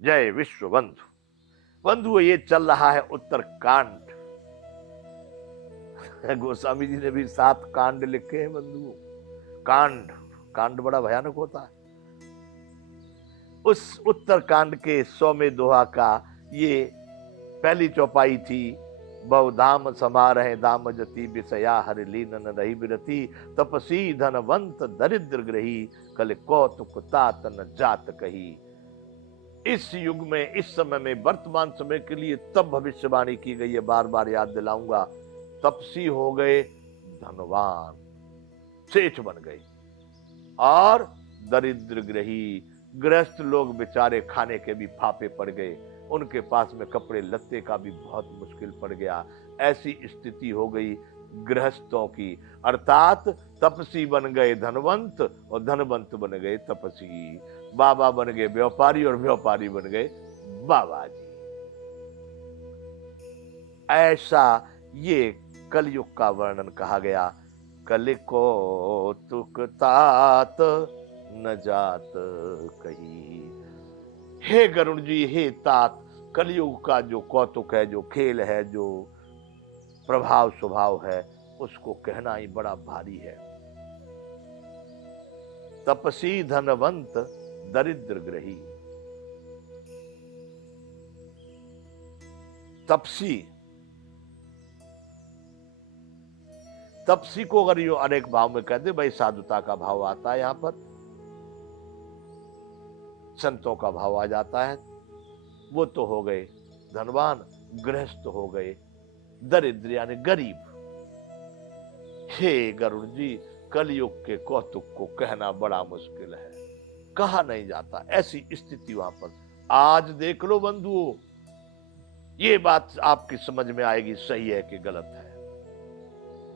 जय विश्व बंधु। बंधु, ये चल रहा है उत्तरकांड। गोस्वामी जी ने भी 7 कांड लिखे हैं बंधु। कांड कांड बड़ा भयानक होता है। उस उत्तरकांड के 100वें दोहा का ये पहली चौपाई थी। बहु धाम समारह दाम जति विषया हरि लीन रही बिरति तपसी धनवंत दरिद्र ग्रही कल कौतुक तात न जात कही। इस युग में, इस समय में, वर्तमान समय के लिए तब भविष्यवाणी की गई है, बार बार याद दिलाऊंगा। तपसी हो गए धनवान, सेठ बन गए, और दरिद्र ग्रही, गृहस्थ लोग बेचारे खाने के भी फाफे पड़ गए, उनके पास में कपड़े लत्ते का भी बहुत मुश्किल पड़ गया। ऐसी स्थिति हो गई गृहस्थों की। अर्थात तपसी बन गए धनवंत और धनवंत बन गए तपसी। बाबा बन गए व्यापारी और व्यापारी बन गए बाबा जी। ऐसा ये कलयुग का वर्णन कहा गया। कल को तुक तात न जात कही। हे गरुण जी, हे तात, कलयुग का जो कौतुक है, जो खेल है, जो प्रभाव स्वभाव है, उसको कहना ही बड़ा भारी है। तपसी धनवंत दरिद्र ग्रही। तपसी, तपसी को अगर यो अनेक भाव में कहते, भाई साधुता का भाव आता है, यहां पर संतों का भाव आ जाता है। वो तो हो गए धनवान, गृहस्थ हो गए दरिद्र यानी गरीब। हे गरुड़ जी, कलयुग के कौतुक को कहना बड़ा मुश्किल है, कहा नहीं जाता। ऐसी स्थिति वहां पर आज देख लो बंधुओं। ये बात आपकी समझ में आएगी, सही है कि गलत है।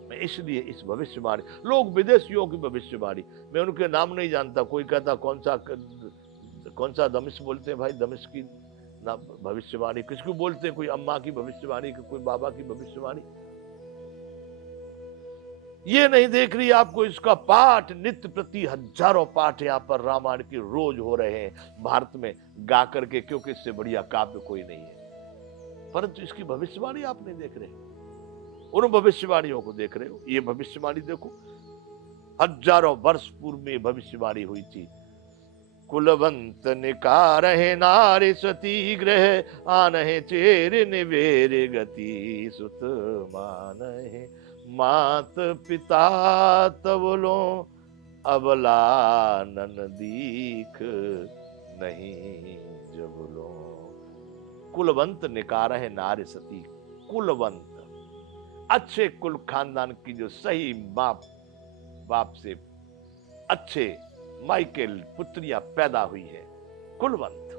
मैं इसलिए इस भविष्यवाणी, लोग विदेशियों की भविष्यवाणी, मैं उनके नाम नहीं जानता। कोई कहता कौन सा दमिश बोलते हैं भाई, दमिश की ना भविष्यवाणी किसको बोलते हैं? कोई अम्मा की भविष्यवाणी, कोई बाबा की भविष्यवाणी। ये नहीं देख रही आपको, इसका पाठ नित्य प्रति हजारों पाठ यहाँ पर रामायण के रोज हो रहे हैं भारत में गा करके, क्योंकि इससे बढ़िया काव्य कोई नहीं है। परंतु इसकी भविष्यवाणी आप नहीं देख रहे, उन भविष्यवाणियों को देख रहे हो। ये भविष्यवाणी देखो, हजारों वर्ष पूर्व में भविष्यवाणी हुई थी। कुलवंत निकारहे नारी सती ग्रह आनहे चेर निवेर गति सुत मानहे मात पिता तवलो अबला नन दीख नहीं जबलो। कुलवंत निकारहे नारी सती। कुलवंत, अच्छे कुल खानदान की जो सही बाप से अच्छे माइके पुत्रियां पैदा हुई है, कुलवंत,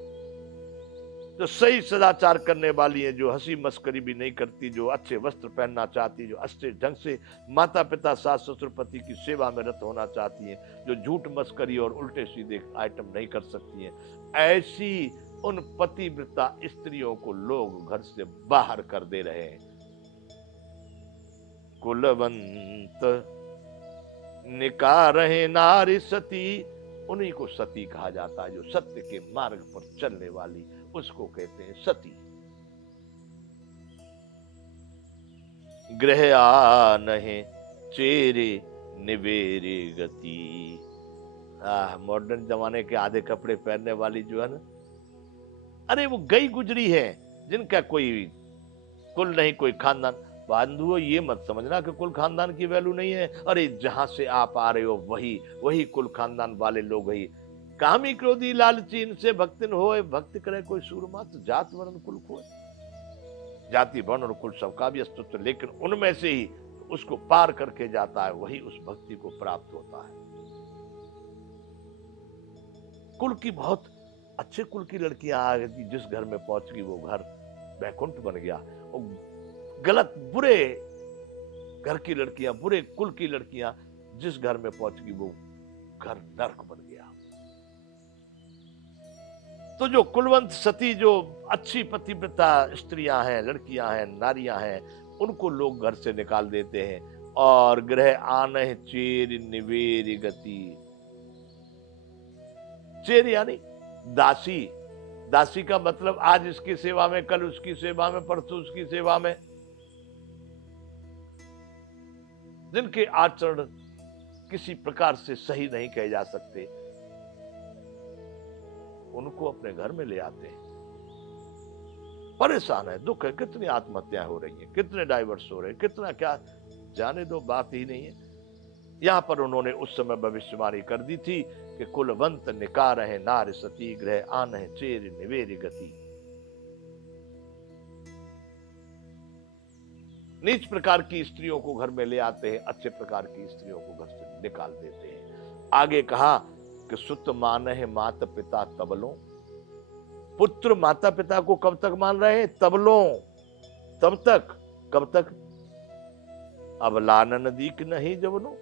जो सही सदाचार करने वाली है, जो हंसी मस्करी भी नहीं करती, जो अच्छे वस्त्र पहनना चाहती, जो अच्छे ढंग से माता पिता सास ससुर पति की सेवा में रत होना चाहती है, जो झूठ मस्करी और उल्टे सीधे आइटम नहीं कर सकती है, ऐसी उन पतिव्रता स्त्रियों को लोग घर से बाहर कर दे रहे हैं। कुलवंत निकारहे नारी सती, उन्हीं को सती कहा जाता है। जो सत्य के मार्ग पर चलने वाली, उसको कहते हैं सती। ग्रह आनहे चेरे निवेरे गति। मॉडर्न जमाने के आधे कपड़े पहनने वाली जो है ना, अरे वो गई गुजरी है, जिनका कोई कुल नहीं, कोई खानदान। बंधुओं, ये मत समझना कि कुल खानदान की वैल्यू नहीं है। अरे जहां से आप आ रहे हो वही कुल खानदान वाले लोग ही। कामी क्रोधी लालची इनसे भक्तिन होए, भक्ति करे कोई सूरमा तो जात वर्ण कुल खोए। जाति वर्ण और कुल सबका भी अस्तित्व, लेकिन उनमें से ही उसको पार करके जाता है, वही उस भक्ति को प्राप्त होता है। कुल की बहुत अच्छे कुल की लड़कियां आ गई, जिस घर में पहुंच गई वो घर वैकुंठ बन गया। गलत बुरे घर की लड़कियां, बुरे कुल की लड़कियां जिस घर में पहुंच गई वो घर नरक बन गया। तो जो कुलवंत सती, जो अच्छी पतिव्रता स्त्रियां हैं, लड़कियां हैं, नारियां हैं, उनको लोग घर से निकाल देते हैं। और ग्रह आनह चेर निवेर गति। चेर यानी दासी, दासी का मतलब आज इसकी सेवा में, कल उसकी सेवा में, परसों उसकी सेवा में। जिनके आचरण किसी प्रकार से सही नहीं कहे जा सकते, उनको अपने घर में ले आते हैं। परेशान है, दुख है, कितनी आत्महत्याएं हो रही हैं, कितने डाइवर्स हो रहे हैं, कितना क्या, जाने दो, बात ही नहीं है। यहां पर उन्होंने उस समय भविष्यवाणी कर दी थी कि कुलवंत निकार है नार सती ग्रह आन है चेर निवेर गति। नीच प्रकार की स्त्रियों को घर में ले आते हैं, अच्छे प्रकार की स्त्रियों को घर से निकाल देते हैं। आगे कहा कि सुत मान है मात पिता तबलों। पुत्र माता पिता को कब तक मान रहे हैं? तबलों, तब तक, कब तक? अब लानन दीक नहीं जबलों,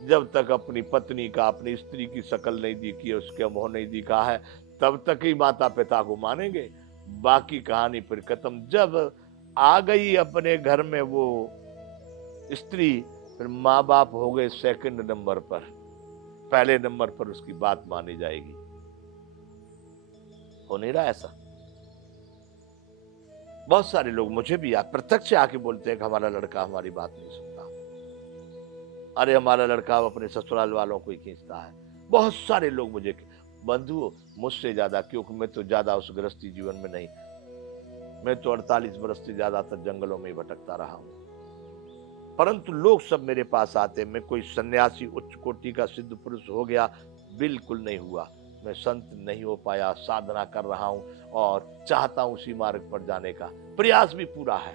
जब तक अपनी पत्नी का, अपनी स्त्री की शकल नहीं दिखी है, उसके मुंह नहीं दिखा है, तब तक ही माता पिता को मानेंगे। बाकी कहानी फिर खत्म। जब आ गई अपने घर में वो स्त्री, फिर माँ बाप हो गए सेकंड नंबर पर, पहले नंबर पर उसकी बात मानी जाएगी। हो नहीं रहा ऐसा? बहुत सारे लोग मुझे भी प्रत्यक्ष आके बोलते हैं कि हमारा लड़का हमारी बात नहीं सुनता, अरे हमारा लड़का अपने ससुराल वालों को ही खींचता है। बहुत सारे लोग मुझे, बंधु मुझसे ज्यादा, क्योंकि मैं तो ज्यादा उस गृहस्थी जीवन में नहीं, मैं तो 48 वर्ष से ज्यादातर जंगलों में ही भटकता रहा हूं। परंतु लोग सब मेरे पास आते, मैं कोई सन्यासी उच्च कोटि का सिद्ध पुरुष हो गया, बिल्कुल नहीं हुआ। मैं संत नहीं हो पाया, साधना कर रहा हूं और चाहता हूं उसी मार्ग पर जाने का, प्रयास भी पूरा है,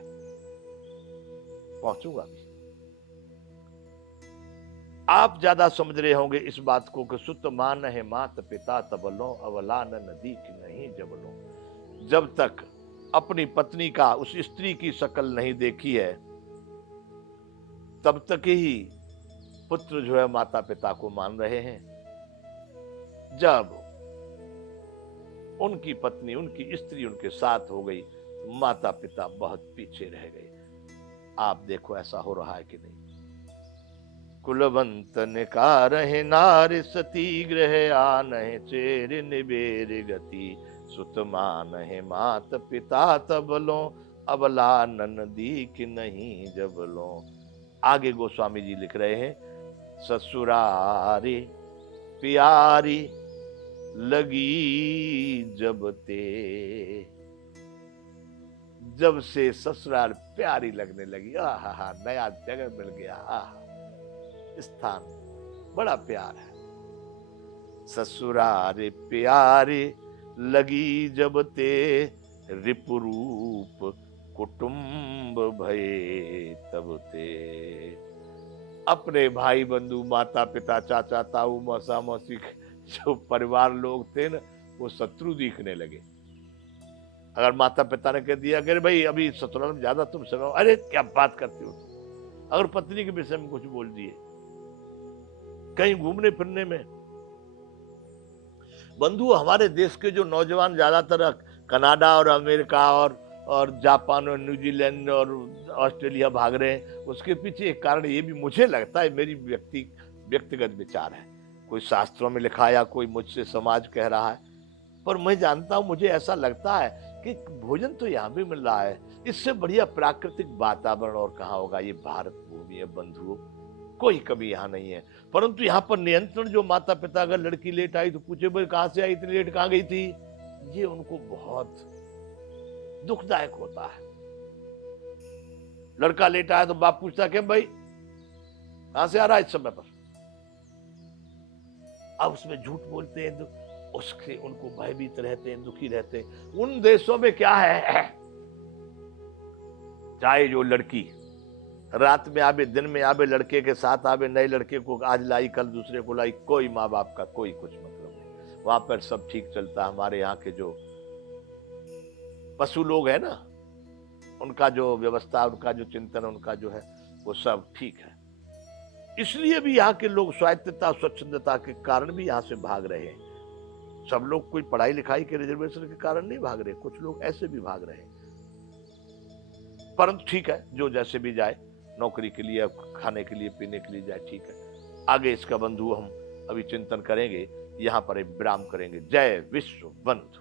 पहुंचूंगा भी। आप ज्यादा समझ रहे होंगे इस बात को कि सुत मान है मात पिता तबलों, अवलान नदी की नहीं जबलों। जब तक अपनी पत्नी का, उस स्त्री की शकल नहीं देखी है, तब तक ही पुत्र जो है माता पिता को मान रहे हैं। जब उनकी पत्नी, उनकी स्त्री उनके साथ हो गई, माता पिता बहुत पीछे रह गए। आप देखो ऐसा हो रहा है कि नहीं? कुलवंत निकार है नार सती ग्रह आन है चेर निबेर गति। सुत मान है मात पिता तबलों, अबला ननदी की नहीं जबलों। आगे गोस्वामी जी लिख रहे हैं, ससुरारी प्यारी लगी जब ते, जब से ससुराल प्यारी लगने लगी, आहा, नया जगह मिल गया, आहा, स्थान बड़ा प्यार है। ससुराल प्यारी लगी जब ते, रिपुरूप कुटुंब भये तब ते। अपने भाई बंधु, माता पिता, चाचा ताऊ, मौसा मौसी, जो परिवार लोग थे ना, वो शत्रु दिखने लगे। अगर माता पिता ने कह दिया कि भाई अभी ससुराल में ज्यादा तुम समय, अरे क्या बात करते हो। अगर पत्नी के विषय में कुछ बोल दिए, कहीं घूमने फिरने में, बंधु हमारे देश के जो नौजवान ज्यादातर कनाडा और अमेरिका और जापान और न्यूजीलैंड और ऑस्ट्रेलिया भाग रहे हैं, उसके पीछे एक कारण ये भी मुझे लगता है, मेरी व्यक्तिगत विचार है, कोई शास्त्रों में लिखा या कोई मुझसे समाज कह रहा है, पर मैं जानता हूं, मुझे ऐसा लगता है कि भोजन तो यहाँ भी मिल रहा है, इससे बढ़िया प्राकृतिक वातावरण और कहाँ होगा। ये भारत भूमि है बंधुओं, कोई कमी यहाँ नहीं है। परंतु यहाँ पर नियंत्रण, जो माता पिता अगर लड़की लेट आई तो पूछे भाई कहां से आई, इतनी लेट कहां गई थी, ये उनको बहुत दुखदायक होता है। लड़का लेट आया तो बाप पूछता कि भाई कहां से आ रहा है इस समय पर। अब उसमें झूठ बोलते हैं, उसके उनको भयभीत रहते हैं, दुखी रहते हैं। उन देशों में क्या है, चाहे जो लड़की रात में आवे, दिन में आवे, लड़के के साथ आवे, नए लड़के को आज लाई कल दूसरे को लाई, कोई माँ बाप का कोई कुछ मतलब नहीं, वहां पर सब ठीक चलता है। हमारे यहाँ के जो पशु लोग हैं ना, उनका जो व्यवस्था, उनका जो चिंतन, उनका जो है वो सब ठीक है। इसलिए भी यहाँ के लोग स्वायत्तता, स्वच्छंदता के कारण भी यहाँ से भाग रहे हैं। सब लोग कोई पढ़ाई लिखाई के रिजर्वेशन के कारण नहीं भाग रहे, कुछ लोग ऐसे भी भाग रहे हैं। परंतु ठीक है, जो जैसे भी जाए, नौकरी के लिए, खाने के लिए, पीने के लिए जाए, ठीक है। आगे इसका बंधु हम अभी चिंतन करेंगे, यहाँ पर एक विराम करेंगे। जय विश्व बंधु।